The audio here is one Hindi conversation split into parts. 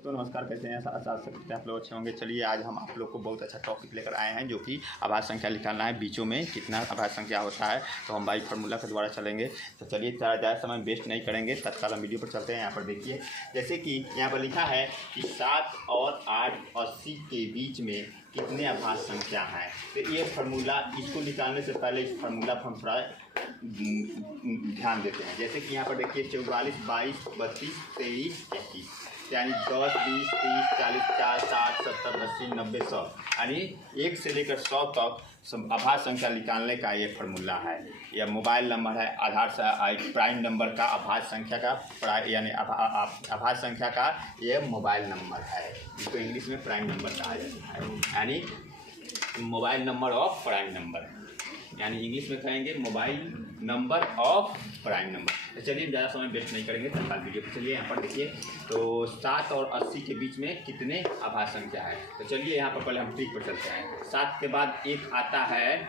दोस्तों नमस्कार, कैसे हैं? आशा करते हैं आप लोग अच्छे होंगे। चलिए आज हम आप लोग को बहुत अच्छा टॉपिक लेकर आए हैं, जो कि आभाज्य संख्या निकालना है। बीचों में कितना आभाज्य संख्या होता है, तो हम बाई फार्मूला के द्वारा चलेंगे। तो चलिए ज़्यादा समय वेस्ट नहीं करेंगे, तत्काल हम वीडियो पर चलते हैं। यहाँ पर देखिए, जैसे कि यहाँ पर लिखा है कि 7 और 8 80 के बीच में कितने आभाज्य संख्या हैं। तो ये फार्मूला, इसको निकालने से पहले इस फार्मूला पर हम थोड़ा ध्यान देते हैं। जैसे कि यहाँ पर देखिए 44, 22, 32, 23, 21, यानी 10, 20, 30, 40, 50, 60, 70, 80, 90, 100, यानी 1 से लेकर 100 तक आभाज्य संख्या निकालने का ये फार्मूला है। यह मोबाइल नंबर है, आधार से प्राइम नंबर का आभाज्य संख्या का यानी आभाज्य संख्या का ये मोबाइल नंबर है, जिसको इंग्लिश में प्राइम नंबर कहा जाता है, यानी mobile number of prime number, यानी इंग्लिश में कहेंगे mobile number of prime number. तो चलिए ज़्यादा समय वेस्ट नहीं करेंगे, तत्काल वीडियो पर चलिए। यहाँ पर देखिए, तो 7 और 80 के बीच में कितने आभाज्य संख्या है। तो चलिए यहाँ पर पहले हम ट्रिक पर चलते हैं। 7 के बाद 1 आता है,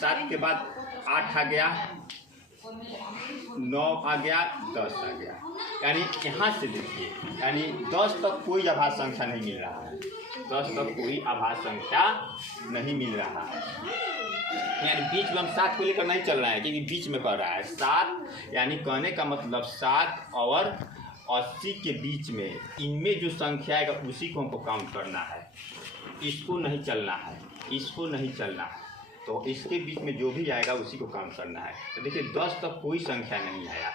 7 के बाद 8 आ गया, 9 आ गया, 10 आ गया, यानी यहाँ से देखिए, यानी 10 तक कोई आभाज्य संख्या नहीं मिल रहा है। 10 तक कोई आभाज्य संख्या नहीं मिल रहा है, यानी बीच में हम 7 को लेकर नहीं चल रहे हैं, क्योंकि बीच में पड़ रहा है 7, यानी कहने का मतलब 7 और 80 के बीच में इनमें जो संख्या आएगा उसी को हमको काउंट करना है, इसको नहीं चलना है, इसको नहीं चलना है। तो इसके बीच में जो भी आएगा उसी को काउंट करना है। तो देखिए 10 तक कोई संख्या नहीं आया,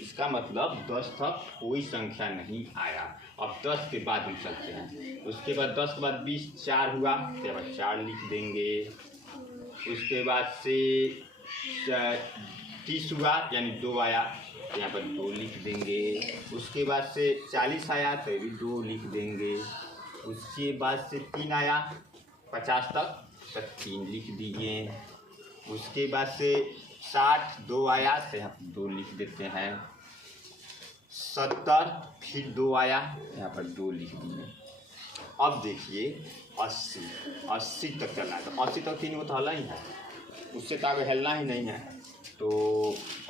इसका मतलब 10 तक कोई संख्या नहीं आया। अब 10 के बाद हम चलते हैं। उसके बाद 10 के बाद 20, 4 हुआ, तो अब 4 लिख देंगे। उसके बाद से 30 हुआ, यानी 2 आया, यहाँ पर 2 लिख देंगे। उसके बाद से 40 आया, तो भी 2 लिख देंगे। उसके बाद से 3 आया 50 तक, तो 3 लिख दीजिए। उसके बाद से 60, 2 आया, तो यहाँ पर 2 लिख देते हैं। 70, फिर 2 आया, यहाँ पर 2 लिख दिए। अब देखिए 80 तक चलना है, तो 80 तक 3 वो तो हला ही है, उससे तो आगे हिलना ही नहीं है। तो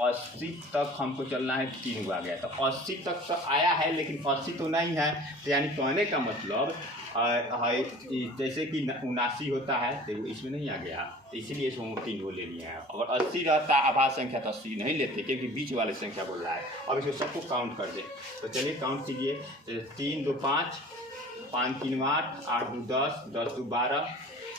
80 तक हमको चलना है, 3 को आ गया, तो 80 तक तो आया है, लेकिन 80 तो नहीं है। तो यानी कहने का मतलब है, जैसे कि 79 होता है, तो इसमें नहीं आ गया, तो इसीलिए इसमें 3 को ले लिया है। अगर 80 रहता आभाज्य संख्या तो 80 नहीं लेते, क्योंकि बीच वाले संख्या बोल रहा है। अब इसको सबको काउंट कर दे, तो चलिए काउंट कीजिए। 3 2 5, 5 3 8, 8 2 10, 10 2 12,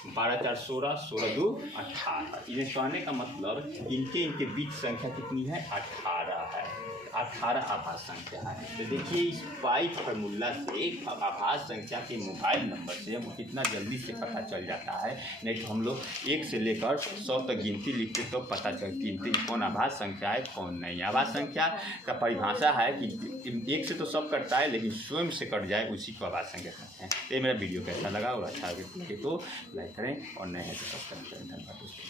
12 4 16, 16 2 18। इन्हें कहने का मतलब इनके बीच संख्या कितनी है, 18 है। 18 आभाज्य संख्या है। तो देखिए इस बाई फार्मूला से आभाज्य संख्या के मोबाइल नंबर से हमको कितना जल्दी से पता चल जाता है। नहीं तो हम लोग 1 से लेकर 100 तक गिनती लिखते तो पता चलती कौन आभाज्य संख्या है कौन नहीं। आभाज्य संख्या का परिभाषा है कि 1 से तो सब कटता है, लेकिन स्वयं से कट जाए उसी को आभाज्य संख्या कहते हैं। तो ये मेरा वीडियो कैसा लगा और अच्छा लगे तो लाइक करें, और नए हैं तो सब्सक्राइब करें। धन्यवाद दोस्तों।